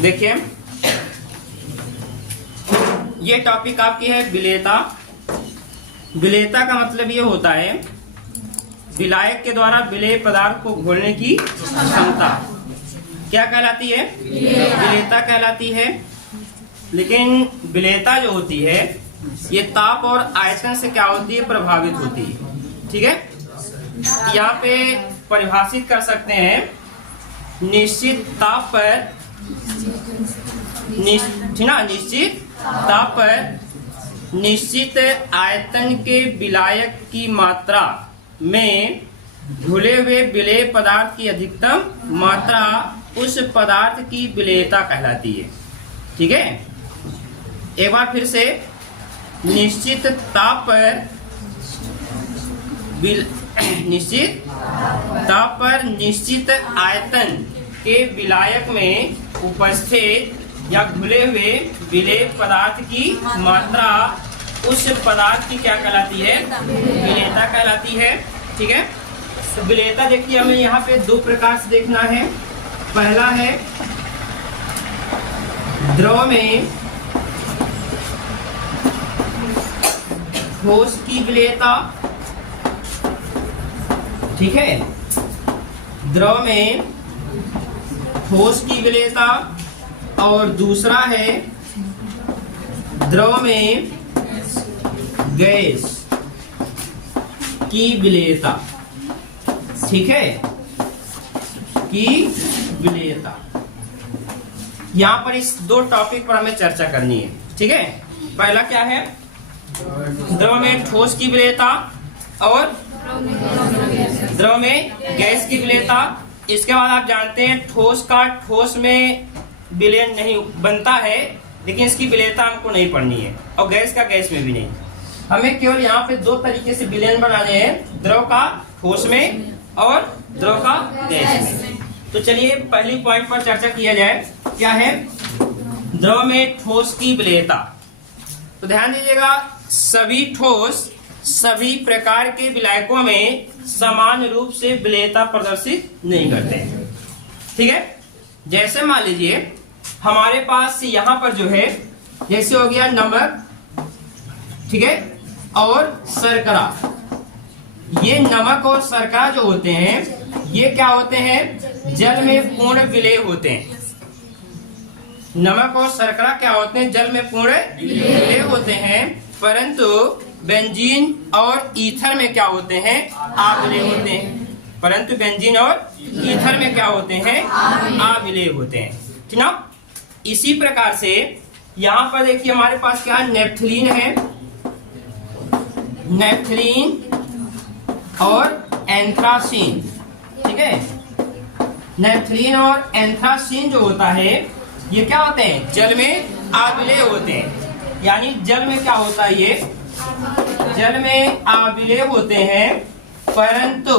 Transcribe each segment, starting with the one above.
देखिए ये टॉपिक आपकी है विलेयता। विलेयता का मतलब ये होता है विलायक के द्वारा विलेय पदार्थ को घोलने की क्षमता क्या कहलाती है? विलेयता कहलाती है। लेकिन विलेयता जो होती है ये ताप और आयतन से क्या होती है? प्रभावित होती है। ठीक है, यहाँ पे परिभाषित कर सकते हैं निश्चित ताप पर निश्चित ताप पर निश्चित आयतन के विलायक की मात्रा में घुले हुए विलेय पदार्थ की अधिकतम मात्रा उस पदार्थ की विलेयता कहलाती है। ठीक है, एक बार फिर से निश्चित ताप पर निश्चित आयतन के विलायक में उपस्थित या घुले हुए विलेय पदार्थ की मात्रा उस पदार्थ की क्या कहलाती है? विलेयता कहलाती है। ठीक है, तो विलेयता देखिए हमें यहाँ पे दो प्रकार से देखना है। पहला है द्रव में ठोस की विलेयता। ठीक है, द्रव में ठोस की विलेयता और दूसरा है द्रव में गैस की विलेयता। ठीक है, की विलेयता। यहाँ पर इस दो टॉपिक पर हमें चर्चा करनी है। ठीक है, पहला क्या है? द्रव में ठोस की विलेयता और द्रव में गैस की विलेयता। इसके बाद आप जानते हैं ठोस का ठोस में विलय नहीं बनता है, लेकिन इसकी विलेयता हमको नहीं पढ़नी है, और गैस का गैस में भी नहीं। हमें केवल यहाँ पे दो तरीके से विलयन बनाने हैं, द्रव का ठोस में और द्रव का गैस में। तो चलिए पहली पॉइंट पर चर्चा किया जाए। क्या है? द्रव में ठोस की विलेयता। तो ध्यान दीजिएगा, सभी ठोस सभी प्रकार के विलायकों में समान रूप से विलेयता प्रदर्शित नहीं करते हैं। ठीक है, जैसे मान लीजिए हमारे पास यहाँ पर जो है जैसे हो गया नमक, ठीक है, और शर्करा। ये नमक और शर्करा जो होते हैं ये क्या होते हैं? जल में पूर्ण विलेय होते हैं। नमक और शर्करा क्या होते हैं? जल में पूर्ण विलेय होते हैं, परंतु बेंजीन और ईथर में क्या होते हैं? अविलेय होते हैं। परंतु बेंजीन और ईथर में क्या होते हैं? अविलेय होते हैं। ठीक ना? इसी प्रकार से यहाँ पर देखिए हमारे पास क्या है? नेफ्थलीन है, नेफ्थलीन और एंथ्रासीन। ठीक है, नेफ्थलीन और एंथ्रासीन जो होता है ये क्या होते हैं? जल में अविलेय होते हैं। यानी जल में क्या होता है? ये जल में अविलेय होते हैं, परंतु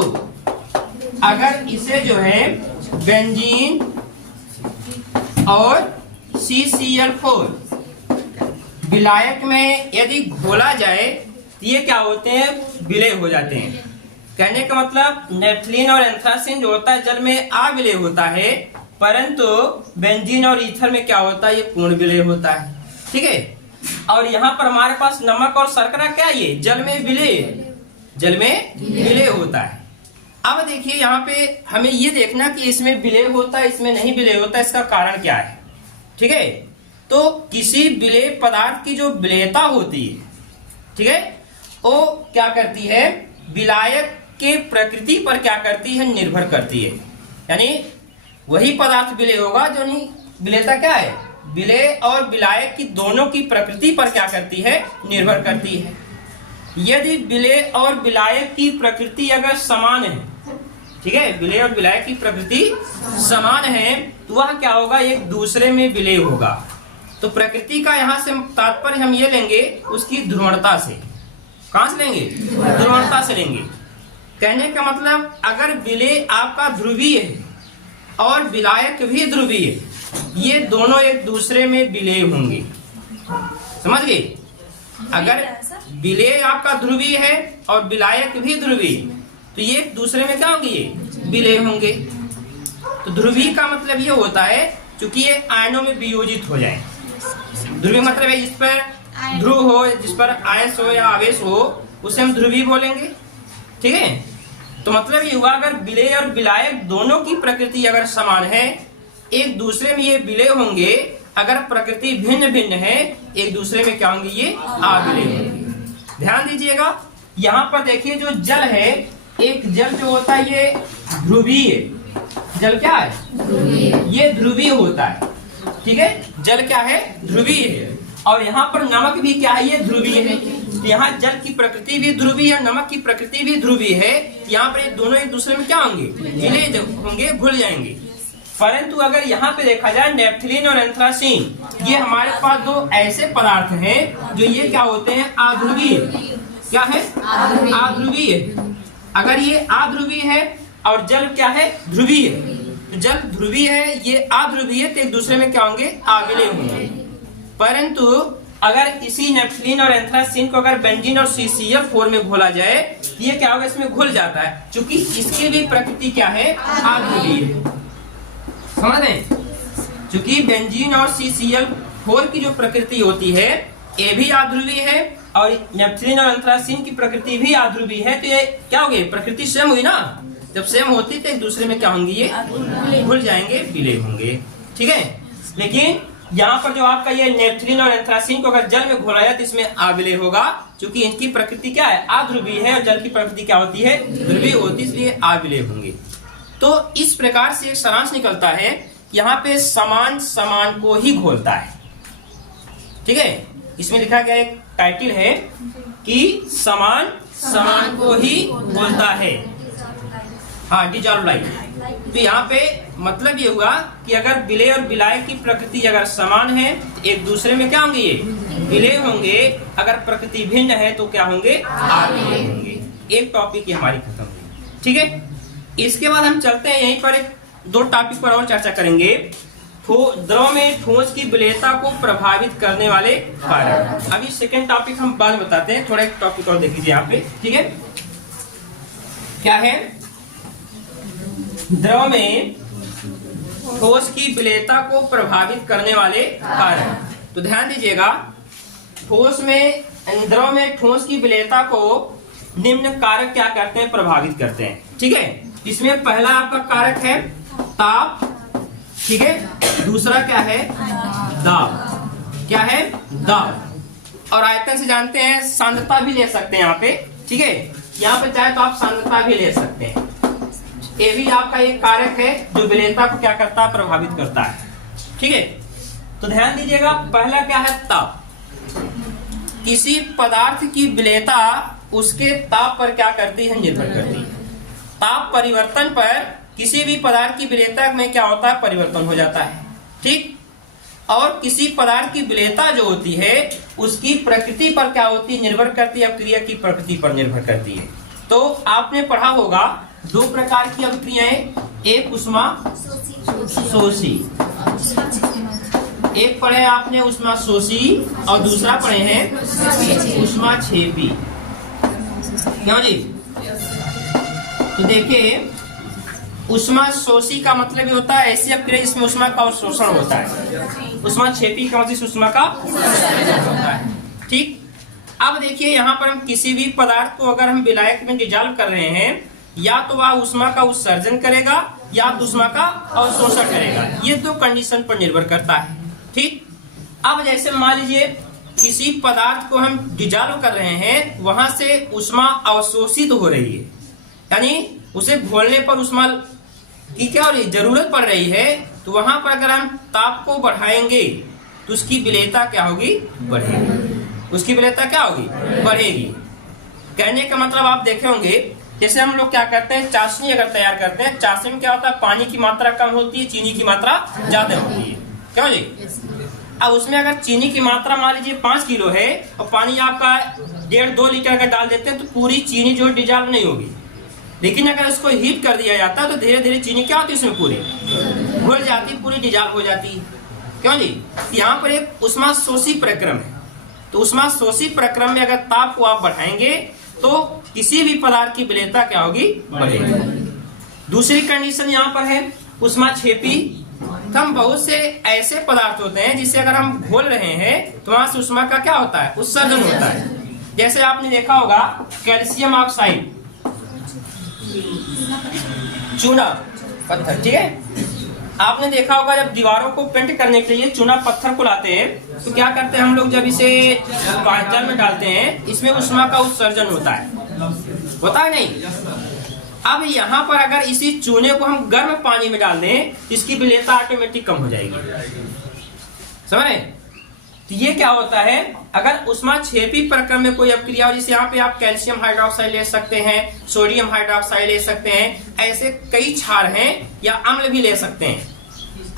अगर इसे जो है बेंजीन और CCl4 विलायक में यदि घोला जाए तो ये क्या होते हैं? विलेय हो जाते हैं। कहने का मतलब नेफ्थलीन और एंथ्रासीन जो होता है जल में अविलेय होता है, परंतु बेंजीन और ईथर में क्या होता है? ये पूर्ण विलेय होता है। ठीक है, और यहाँ पर हमारे पास नमक और शर्करा क्या है? ये जल में विलेय होता है। अब देखिए यहाँ पे हमें ये देखना कि इसमें विलेय होता है, इसमें नहीं विलेय होता, इसका कारण क्या है? ठीक है, तो किसी विलेय पदार्थ की जो विलेयता होती है, ठीक है, वो क्या करती है? विलायक के प्रकृति पर क्या करती है? निर्भर करती है। यानी वही पदार्थ विलेय होगा जो नहीं विलेयता क्या है? विलेय और विलायक की दोनों की प्रकृति पर क्या करती है? निर्भर करती है। यदि विलेय और विलायक की प्रकृति अगर समान है, ठीक है, विलेय और विलायक की प्रकृति समान है, तो वह क्या होगा? एक दूसरे में विलेय होगा। तो प्रकृति का यहाँ से तात्पर्य हम ये लेंगे उसकी ध्रुवणता से। कहां से लेंगे? ध्रुवणता से लेंगे। कहने का मतलब अगर विलेय आपका ध्रुवीय है और विलायक भी ध्रुवीय है, ये दोनों एक दूसरे में विलेय होंगे। समझ गए? अगर विलेय आपका ध्रुवीय है और विलायक भी ध्रुवीय, तो ये एक दूसरे में क्या होंगे? ये विलेय होंगे। तो ध्रुवीय का मतलब ये होता है क्योंकि ये आयनों में वियोजित हो जाए। ध्रुवीय मतलब है जिस पर ध्रुव हो, जिस पर आयस हो या आवेश हो, उसे हम ध्रुवीय बोलेंगे। ठीक है, तो मतलब ये हुआ अगर विलेय और विलायक दोनों की प्रकृति अगर समान है, एक दूसरे में ये विलेय होंगे, अगर प्रकृति भिन्न भिन्न है, एक दूसरे में क्या होंगे, ये अविलेय होंगे। ध्यान दीजिएगा, यहाँ पर देखिए जो जल है, एक जल जो होता है ये ध्रुवीय, जल क्या है, ये ध्रुवीय होता है। ठीक है, जल क्या है, ध्रुवीय है। और यहाँ पर नमक भी क्या है, ये ध्रुवीय है। यहाँ जल की प्रकृति भी ध्रुवीय है, नमक की प्रकृति भी ध्रुवीय है। यहाँ पर ये दोनों एक दूसरे में क्या होंगे, विलय होंगे, घुल जाएंगे। परंतु अगर यहाँ पे देखा जाए नेप्थलीन और एंथ्रासीन, ये हमारे पास दो ऐसे पदार्थ हैं जो ये क्या होते हैं, अध्रुवीय। क्या है, अध्रुवीय। अगर ये अध्रुवीय है और जल क्या है, ध्रुवीय, तो जल ध्रुवीय है, ये अध्रुवीय, तो एक दूसरे में क्या होंगे, अविलेय होंगे। परंतु अगर इसी नेप्थलीन और एंथ्रासीन को अगर बेंजीन और CCl4 में घोला जाए, ये क्या होगा, इसमें घुल जाता है, क्योंकि इसकी भी प्रकृति क्या है, अध्रुवीय है। समझ रहे हैं, क्योंकि बेंजीन और CCl4 की जो प्रकृति होती है ये भी अध्रुवीय है, और नेप्थलीन और एंथ्रासीन की प्रकृति भी अध्रुवीय है। तो ये क्या हो गई, प्रकृति सेम हुई ना, जब सेम होती तो एक दूसरे में क्या होंगी, ये घुल जाएंगे, विलय होंगे। ठीक है, लेकिन यहाँ पर जो आपका ये नेप्थलीन और एंथ्रासीन को अगर जल में घोला जाए तो इसमें अविलय होगा, क्योंकि इनकी प्रकृति क्या है, अध्रुवीय है, और जल की प्रकृति क्या होती है, ध्रुवीय होती है, इसलिए अविलय होंगे। तो इस प्रकार से एक सारांश निकलता है, यहाँ पे समान समान को ही घोलता है। ठीक है, इसमें लिखा गया एक टाइटल है कि समान समान को ही घोलता है, हाँ, डिजॉल्व लाइक। तो यहाँ पे मतलब ये हुआ कि अगर विलेय और विलायक की प्रकृति अगर समान है, एक दूसरे में क्या होंगे, ये विलेय होंगे। अगर प्रकृति भिन्न है तो क्या होंगे, अविलेय होंगे। एक टॉपिक ये हमारी खत्म हुई। ठीक है, इसके बाद हम चलते हैं यहीं पर एक दो टॉपिक पर और चर्चा करेंगे। द्रव में ठोस की विलेयता को प्रभावित करने वाले कारक। अभी सेकंड टॉपिक हम बाद में बताते हैं, थोड़ा एक टॉपिक और देख लीजिए यहाँ पे। ठीक है, क्या है, द्रव में ठोस की विलेयता को प्रभावित करने वाले कारक। तो ध्यान दीजिएगा, ठोस में, द्रव में ठोस की विलेयता को निम्न कारक क्या करते हैं, प्रभावित करते हैं। ठीक है, इसमें पहला आपका कारक है ताप। ठीक है, दूसरा क्या है, दाब। क्या है, दाब। और आयतन से जानते हैं, सांद्रता भी ले सकते हैं यहाँ पे। ठीक है, यहाँ पे चाहे तो आप सांद्रता भी ले सकते हैं। ये भी आपका एक कारक है जो विलेयता को क्या करता है, प्रभावित करता है। ठीक है, तो ध्यान दीजिएगा, पहला क्या है, ताप। किसी पदार्थ की विलेयता उसके ताप पर क्या करती है, निर्भर करती है। ताप परिवर्तन पर किसी भी पदार्थ की विलेयता में क्या होता है, परिवर्तन हो जाता है। ठीक, और किसी पदार्थ की विलेयता जो होती है उसकी प्रकृति पर क्या होती है, निर्भर करती है, क्रिया की प्रकृति पर निर्भर करती है। तो आपने पढ़ा होगा दो प्रकार की अभिक्रियाएं, एक उष्मा शोषी, एक पढ़े आपने उष्मा शोषी, और दूसरा पढ़े हैं उष्मा क्षेपी। क्यों जी, तो देखिए, उष्मा शोषी का मतलब ये होता है ऐसी अभिक्रिया जिसमें उष्मा का अवशोषण होता है। उष्मा क्षेपी का मतलब उष्मा का होता है। ठीक, अब देखिए यहाँ पर हम किसी भी पदार्थ को अगर हम विलायक में डिजॉल्व कर रहे हैं, या तो वह उष्मा का उत्सर्जन करेगा या तो उष्मा का अवशोषण करेगा। ये दो कंडीशन पर निर्भर करता है। ठीक, अब जैसे मान लीजिए किसी पदार्थ को हम डिजॉल्व कर रहे हैं, वहां से उष्मा अवशोषित हो रही है, यानी उसे घोलने पर उष्मा की क्या हो रही है, जरूरत पड़ रही है। तो वहां पर अगर हम ताप को बढ़ाएंगे तो उसकी विलेयता क्या होगी, बढ़ेगी। उसकी विलेयता क्या होगी, बढ़ेगी। कहने का मतलब आप देखे होंगे, जैसे हम लोग क्या करते हैं, चाशनी अगर तैयार करते हैं, चाशनी में क्या होता है, पानी की मात्रा कम होती है, चीनी की मात्रा ज्यादा होती है। क्यों जी, अब उसमें अगर चीनी की मात्रा मान लीजिए 5 किलो है और पानी आपका 1.5-2 लीटर का डाल देते हैं, तो पूरी चीनी जो डिजॉल्व नहीं होगी। लेकिन अगर उसको हीट कर दिया जाता है तो धीरे धीरे चीनी क्या होती है, उसमें पूरी घुल जाती, पूरी डिजॉल्व हो जाती है। क्यों जी, यहाँ पर एक उष्मा शोषी प्रक्रम है। तो उष्मा शोषी प्रक्रम में अगर ताप को आप बढ़ाएंगे तो किसी भी पदार्थ की विलेयता क्या होगी, बढ़ेगी। दूसरी कंडीशन यहाँ पर है उष्मा क्षेपी। तो हम बहुत से ऐसे पदार्थ होते हैं जिसे अगर हम घोल रहे हैं तो वहां से ऊष्मा का क्या होता है, उत्सर्जन होता है। जैसे आपने देखा होगा कैल्शियम ऑक्साइड, चूना पत्थर, ठीक है। आपने देखा होगा जब दीवारों को पेंट करने के लिए चूना पत्थर को लाते हैं तो क्या करते हैं हम लोग, जब इसे जल में डालते हैं इसमें ऊष्मा का उत्सर्जन होता है नहीं। अब यहाँ पर अगर इसी चूने को हम गर्म पानी में डाल दें तो इसकी विलेयता ऑटोमेटिक कम हो जाएगी, समझ रहे? तो ये क्या होता है, अगर ऊष्माक्षेपी प्रक्रम में कोई अपक्रिया हो, जैसे यहाँ पे आप कैल्शियम हाइड्रोक्साइड ले सकते हैं, सोडियम हाइड्रोक्साइड ले सकते हैं, ऐसे कई क्षार हैं, या अम्ल भी ले सकते हैं।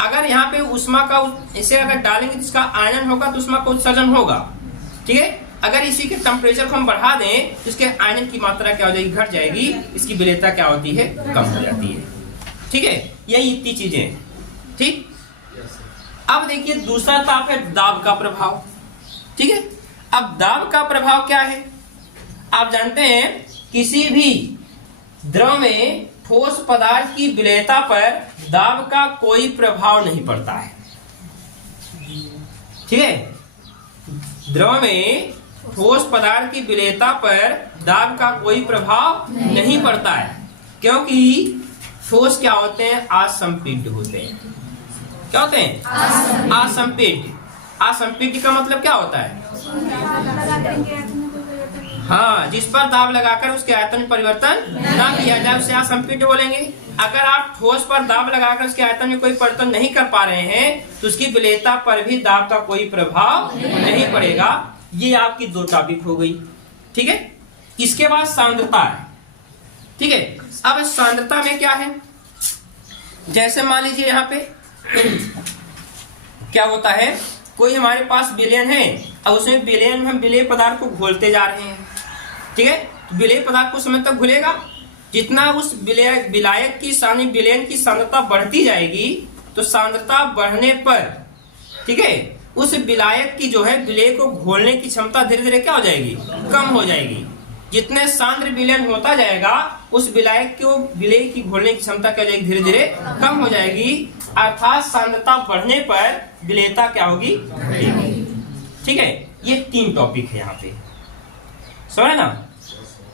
अगर यहाँ पे ऊष्मा का इसे अगर डालेंगे तो इसका आयन होगा तो ऊष्मा का उत्सर्जन होगा, ठीक है। अगर इसी के टेम्परेचर को हम बढ़ा दें तो इसके आयन की मात्रा क्या हो जाएगी, घट जाएगी, इसकी विलेयता क्या होती है, कम हो जाती है, ठीक है। यही इतनी चीजें, ठीक। अब देखिए दूसरा ताप है दाब का प्रभाव, ठीक है। अब दाब का प्रभाव क्या है, आप जानते हैं किसी भी द्रव में ठोस पदार्थ की विलेयता पर दाब का कोई प्रभाव नहीं पड़ता है, ठीक है। द्रव में ठोस पदार्थ की विलेयता पर दाब का कोई प्रभाव नहीं पड़ता है, क्योंकि ठोस क्या होते हैं, असंपीड्य होते हैं। क्या होते हैं, असंपीड्य। असंपीड्य का मतलब क्या होता है, हाँ, जिस पर दाब लगाकर उसके आयतन में परिवर्तन ना किया जाए उसे असंपीड्य बोलेंगे। अगर आप ठोस पर दाब लगाकर उसके आयतन में कोई परिवर्तन नहीं कर पा रहे हैं तो उसकी विलेयता पर भी दाब का कोई प्रभाव नहीं पड़ेगा। ये आपकी दो टॉपिक हो गई, ठीक है। इसके बाद सांद्रता है, ठीक है। अब सांद्रता में क्या है, जैसे मान लीजिए यहाँ पे क्या होता है, कोई हमारे पास विलयन है, अब उसमें विलयन में हम विलेय पदार्थ को घोलते जा रहे हैं, ठीक है। विलेय पदार्थ कुछ समय तक घुलेगा, जितना उस विलायक की विलयन की सांद्रता बढ़ती जाएगी तो सांद्रता बढ़ने पर, ठीक है, उस विलायक की जो है विलेय को घोलने की क्षमता धीरे धीरे क्या हो जाएगी, कम हो जाएगी। जितने सांद्र विलयन होता जाएगा उस विलायक को विलेय की घोलने की क्षमता क्या हो जाएगी, धीरे धीरे कम हो जाएगी। अर्थात सांद्रता बढ़ने पर विलेयता क्या होगी, ठीक है। ये तीन टॉपिक है यहाँ पे, समझे ना।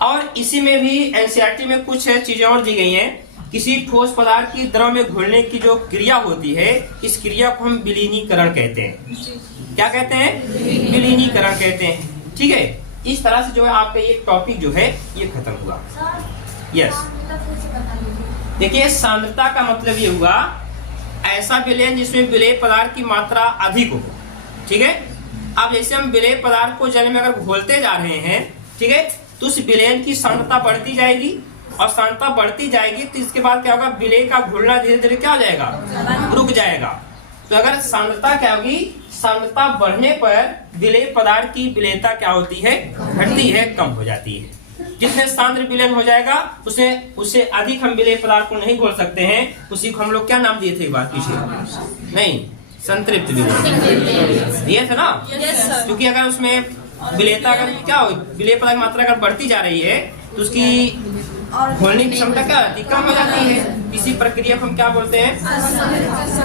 और इसी में भी एनसीईआरटी में कुछ चीजें और दी गई हैं। किसी ठोस पदार्थ की द्रव में घुलने की जो क्रिया होती है, इस क्रिया को हम विलीनीकरण कहते हैं। क्या कहते हैं, विलीनीकरण कहते हैं, ठीक है। इस तरह से जो है आपका ये टॉपिक जो है ये खत्म हुआ। यस, देखिए सांद्रता का मतलब ये हुआ ऐसा विलयन जिसमें विलेय पदार्थ की मात्रा अधिक हो, ठीक है। अब जैसे हम विलेय पदार्थ को जल में अगर घोलते जा रहे हैं, ठीक है, तो उस विलयन की सांद्रता बढ़ती जाएगी, और सांद्रता बढ़ती जाएगी तो इसके बाद क्या होगा, विलेय का घुलना धीरे धीरे क्या हो जाएगा, रुक जाएगा। तो अगर सांद्रता क्या होगी, सांद्रता बढ़ने पर विलेय पदार्थ की विलेयता क्या होती है, घटती है, कम हो जाती है। जितने सांद्र विलयन हो जाएगा उससे अधिक हम विलेय पदार्थ को नहीं घोल सकते हैं। उसी को हम लोग क्या नाम दिए थे, बात पीछे नहीं, संतृप्त विलयन दिए थे ना। क्योंकि अगर उसमें विलेयता अगर क्या हो, विलेय पदार्थ की मात्रा अगर बढ़ती जा रही है तो उसकी घोलने की क्षमता क्या होती है, कम हो जाती है। इसी प्रक्रिया को हम क्या बोलते हैं,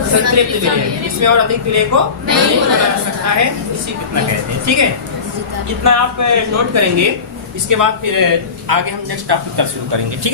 संतृप्त विलयन। इसमें और अधिक विलेय को नहीं घोला जा सकता है, इसी को इतना कहते हैं, ठीक है। इतना आप नोट करेंगे, इसके बाद फिर आगे हम नेक्स्ट टॉपिक शुरू करेंगे, ठीक है।